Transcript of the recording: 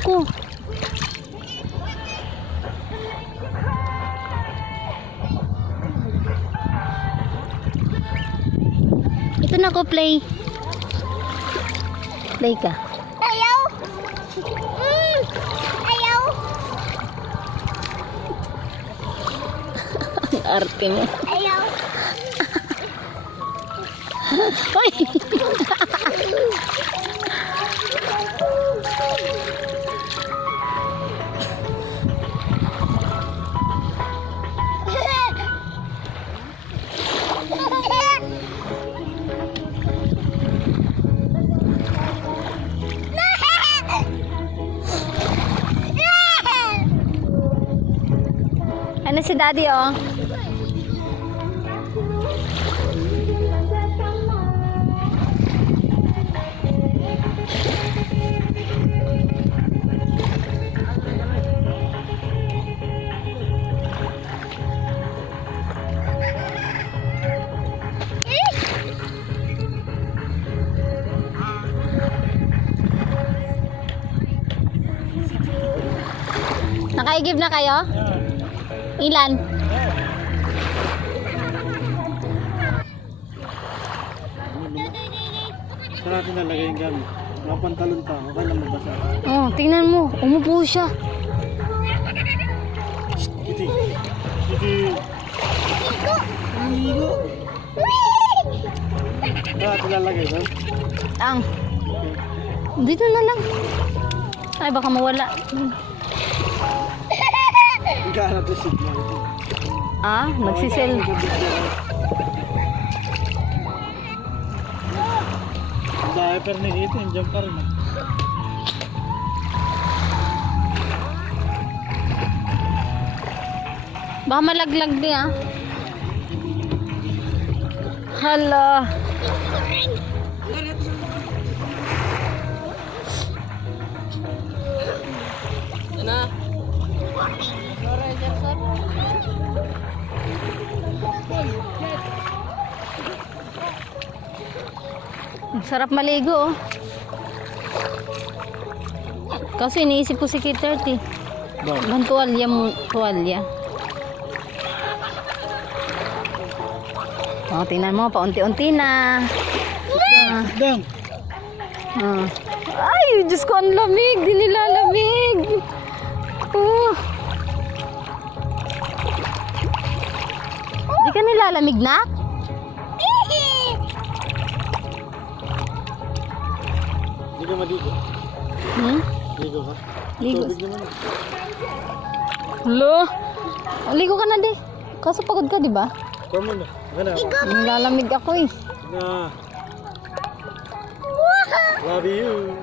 ko. Ito na ko, play. Play ka. Ayaw. Ayaw. Ang arte mo. Ayaw. Hoy! Ano si daddy, oh? Nakaigib na kayo? Ilan? Saan natin nalagay yung gamit? Mapantalon ka, okay lang mabasa. Oh, tingnan mo. Umupo siya. Kiti. Kiti. Ligo. Saan natin lalagay ba? Ang. Dito na lang. Ay, baka mawala. Hindi ka natin signal. Ah, nagsisel. Ang diaper ni Ethan, dyan pa rin. Baka malaglag din, ah. Hala. Ang sarap maligo, oh. Kasi iniisip ko si K30. Ang tuwalya mo, tuwalya. Oh, tingnan mo, paunti-unti na. Dang! Ay, Diyos ko, ang lamig. Di nilalamig. Oh. Di ka nilalamig, na? Hindi ka maligo. Ligo ka? Ligo. Tubig naman. Hello? Ligo ka na, di. Kaso pagod ka, di ba? Come on na. Nilalamig ako, eh. Na. Love you.